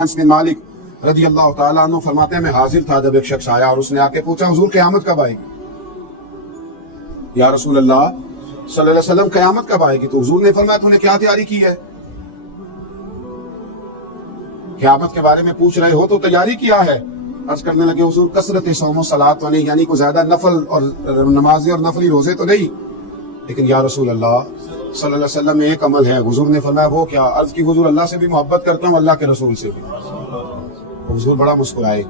انس بن مالک رضی اللہ تعالیٰ عنہ فرماتے ہیں میں حاضر تھا جب ایک شخص آیا اور اس نے آ کے پوچھا حضور قیامت کب آئے گی؟ یا رسول اللہ صلی اللہ علیہ وسلم قیامت کب آئے گی؟ تو حضور نے فرمایا تو نے کیا تیاری کی ہے؟ قیامت کے بارے میں پوچھ رہے ہو تو تیاری کیا ہے؟ عرض کرنے لگے حضور کثرت صوم و صلاۃ تو نہیں، یعنی کوئی زیادہ نفل اور نمازیں اور نفلی روزے تو نہیں، لیکن یا رسول اللہ صلی اللہ علیہ وسلم میں ایک عمل ہے۔ حضور نے فرمایا وہ کیا؟ عرض کی حضور اللہ سے بھی محبت کرتا ہوں، اللہ کے رسول سے بھی۔ حضور بڑا مسکرائے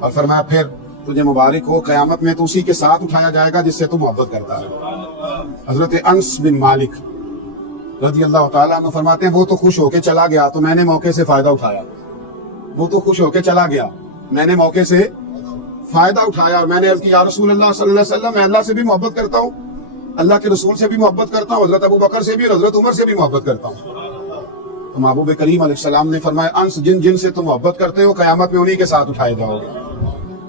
اور فرمایا پھر تجھے مبارک ہو، قیامت میں تو اسی کے ساتھ اٹھایا جائے گا جس سے تو محبت کرتا ہے۔ حضرت انس بن مالک رضی اللہ تعالیٰ عنہ فرماتے ہیں وہ تو خوش ہو کے چلا گیا تو میں نے موقع سے فائدہ اٹھایا۔ وہ تو خوش ہو کے چلا گیا، میں نے موقع سے فائدہ اٹھایا اور میں نے عرض کی یا رسول اللہ صلی اللہ علیہ وسلم میں اللہ سے بھی محبت کرتا ہوں، اللہ کے رسول سے بھی محبت کرتا ہوں، حضرت ابو بکر سے بھی اور حضرت عمر سے بھی محبت کرتا ہوں۔ تو محبوب کریم علیہ السلام نے فرمایا انس جن جن سے تم محبت کرتے ہو قیامت میں انہی کے ساتھ اٹھائے جاؤ گے،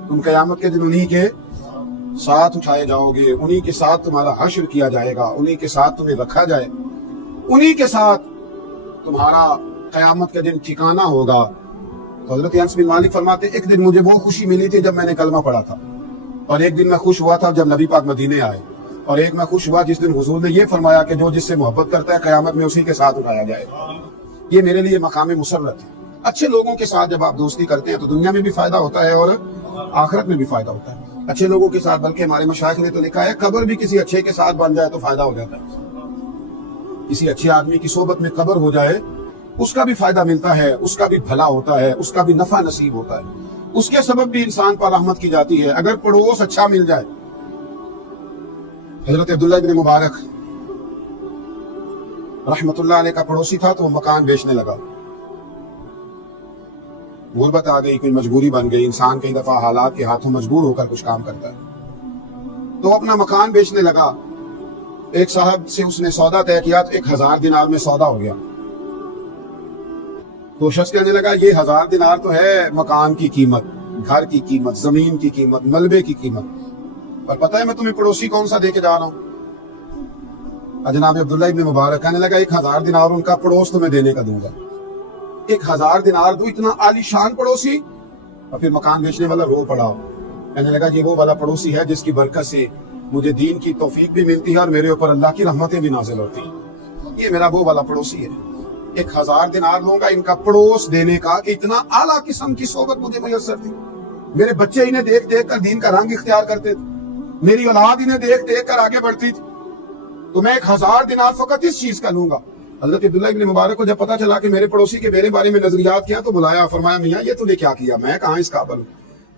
تم قیامت کے دن انہی کے ساتھ اٹھائے جاؤ گے، انہی کے ساتھ تمہارا حشر کیا جائے گا، انہی کے ساتھ تمہیں رکھا جائے، انہی کے ساتھ تمہارا قیامت کے دن ٹھکانہ ہوگا۔ تو حضرت انس بن مالک فرماتے ایک دن مجھے وہ خوشی ملی تھی جب میں نے کلمہ پڑھا تھا، اور ایک دن میں خوش ہوا تھا جب نبی پاک مدینے آئے، اور ایک میں خوش ہوا جس دن حضور نے یہ فرمایا کہ جو جس سے محبت کرتا ہے قیامت میں اسی کے ساتھ اٹھایا جائے۔ یہ میرے لیے مقام مسرت ہے۔ اچھے لوگوں کے ساتھ جب آپ دوستی کرتے ہیں تو دنیا میں بھی فائدہ ہوتا ہے اور آخرت میں بھی فائدہ ہوتا ہے۔ اچھے لوگوں کے ساتھ، بلکہ ہمارے مشائخ نے تو لکھا ہے قبر بھی کسی اچھے کے ساتھ بن جائے تو فائدہ ہو جاتا ہے۔ کسی اچھے آدمی کی صحبت میں قبر ہو جائے اس کا بھی فائدہ ملتا ہے، اس کا بھی بھلا ہوتا ہے، اس کا بھی نفع نصیب ہوتا ہے، اس کے سبب بھی انسان پر رحمت کی جاتی ہے اگر پڑوس اچھا مل جائے۔ حضرت عبداللہ بن مبارک رحمت اللہ علیہ کا پڑوسی تھا تو وہ مکان بیچنے لگا، غربت آ گئی، کوئی مجبوری بن گئی، انسان کئی دفعہ حالات کے ہاتھوں مجبور ہو کر کچھ کام کرتا ہے، تو اپنا مکان بیچنے لگا۔ ایک صاحب سے اس نے سودا طے کیا تو 1000 دینار میں سودا ہو گیا۔ تو شخص کہنے لگا یہ 1000 دینار تو ہے مکان کی قیمت، گھر کی قیمت، زمین کی قیمت، ملبے کی قیمت، پر پتہ ہے میں تمہیں پڑوسی کون سا دے کے جا رہا ہوں؟ جناب عبداللہ ابن مبارک کہنے لگا 1000 دینار ان کا پڑوس تمہیں دینے کا دوں گا۔ 1000 دینار دو، اتنا عالی شان پڑوسی؟ اور پھر مکان بیچنے والا رو پڑا، کہنے لگا یہ وہ والا پڑوسی ہے جس کی برکت سے مجھے دین کی توفیق بھی ملتی ہے اور میرے اوپر اللہ کی رحمتیں بھی نازل ہوتی ہیں، یہ میرا وہ والا پڑوسی ہے۔ 1000 دینار لوں گا ان کا پڑوس دینے کا کہ اتنا اعلیٰ قسم کی صحبت مجھے میسر تھی، میرے بچے انہیں دیکھ دیکھ کر دین کا رنگ اختیار کرتے تھے، میری اولاد انہیں دیکھ دیکھ کر آگے بڑھتی تھی، تو میں 1000 دینار فقط اس چیز کا لوں گا۔ حضرت عبداللہ ابن مبارک کو جب پتا چلا کہ میرے پڑوسی کے میرے بارے میں نظریات کیا تو بلایا، فرمایا میاں یہ تو نے کیا کیا، میں کہاں اس قابل ہوں؟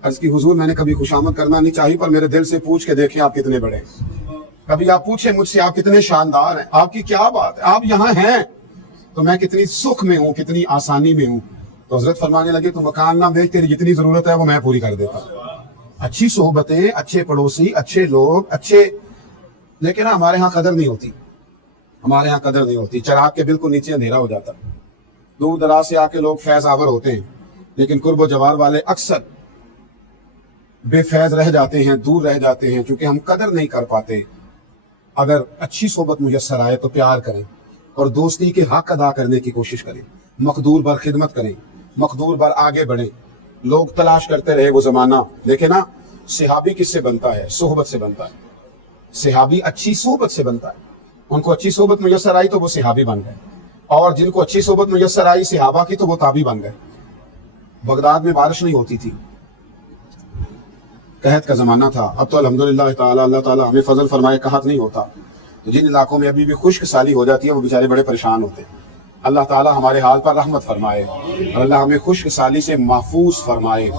عرض کی حضور میں نے کبھی خوشامد کرنا نہیں چاہی، پر میرے دل سے پوچھ کے دیکھیں آپ کتنے بڑے ہیں، کبھی آپ پوچھیں مجھ سے آپ کتنے شاندار ہیں، آپ کی کیا بات ہے، آپ یہاں ہیں تو میں کتنی سکھ میں ہوں، کتنی آسانی میں ہوں۔ تو حضرت فرمانے لگے تو مکان نہ بیچ، تیری جتنی ضرورت ہے وہ میں پوری کر دیتا ہوں۔ اچھی صحبتیں، اچھے پڑوسی، اچھے لوگ، اچھے، لیکن ہمارے ہاں قدر نہیں ہوتی، ہمارے ہاں قدر نہیں ہوتی۔ چراغ کے بالکل نیچے اندھیرا ہو جاتا، دور دراز سے آ کے لوگ فیض آور ہوتے ہیں، لیکن قرب و جوار والے اکثر بے فیض رہ جاتے ہیں، دور رہ جاتے ہیں، چونکہ ہم قدر نہیں کر پاتے۔ اگر اچھی صحبت میسر آئے تو پیار کریں اور دوستی کے حق ادا کرنے کی کوشش کریں، مقدور بر خدمت کریں، مقدور بر آگے بڑھیں۔ لوگ تلاش کرتے رہے وہ زمانہ، دیکھیں نا صحابی کس سے بنتا ہے؟ صحبت سے بنتا ہے۔ صحابی اچھی صحبت سے بنتا ہے، ان کو اچھی صحبت میسر آئی تو وہ صحابی بن گئے، اور جن کو اچھی صحبت میسر آئی صحابہ کی تو وہ تابعی بن گئے۔ بغداد میں بارش نہیں ہوتی تھی، قحط کا زمانہ تھا، اب تو الحمدللہ تعالی اللہ تعالیٰ ہمیں فضل فرمائے قحط نہیں ہوتا، تو جن علاقوں میں ابھی بھی خشک سالی ہو جاتی ہے وہ بیچارے بڑے پریشان ہوتے ہیں۔ اللہ تعالیٰ ہمارے حال پر رحمت فرمائے اور اللہ ہمیں خشک سالی سے محفوظ فرمائے۔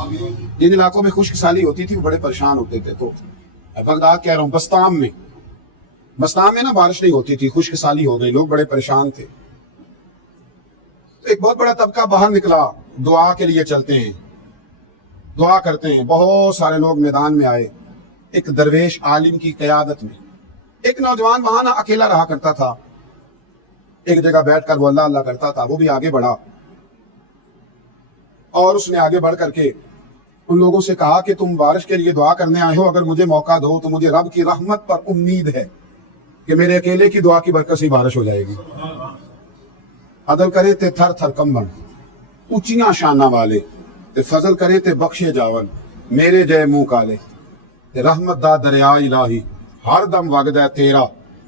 جن علاقوں میں خشک سالی ہوتی تھی وہ بڑے پریشان ہوتے تھے۔ تو بغداد کہہ رہا ہوں، بستام میں نا بارش نہیں ہوتی تھی، خشک سالی ہو گئی، لوگ بڑے پریشان تھے۔ تو ایک بہت بڑا طبقہ باہر نکلا، دعا کے لیے چلتے ہیں، دعا کرتے ہیں، بہت سارے لوگ میدان میں آئے۔ ایک درویش عالم کی قیادت میں ایک نوجوان وہاں نہ اکیلا رہا کرتا تھا، ایک جگہ بیٹھ کر وہ اللہ اللہ کرتا تھا، وہ بھی آگے بڑھا اور اس نے آگے بڑھ کر کے ان لوگوں سے کہا کہ تم بارش کے لیے دعا کرنے آئے ہو، اگر مجھے موقع دو تو مجھے رب کی رحمت پر امید ہے کہ میرے اکیلے کی دعا کی برکت سے بارش ہو جائے گی۔ عدل کرے تے تھر تھر کمبن، ਉੱਚੀਆਂ ਸ਼ਾਨਾਂ ਵਾਲੇ ਤੇ ਫਜ਼ਲ ਕਰੇ ਤੇ ਬਖਸ਼ੇ ਜਾਵਨ ਮੇਰੇ ਜੈ ਮੂੰਹ ਕਾਲੇ ਤੇ ਰਹਿਮਤ ਦਾ ਦਰਿਆ ਇਲਾਹੀ ਹਰ ਦਮ ਵਗਦਾ ਤੇਰਾ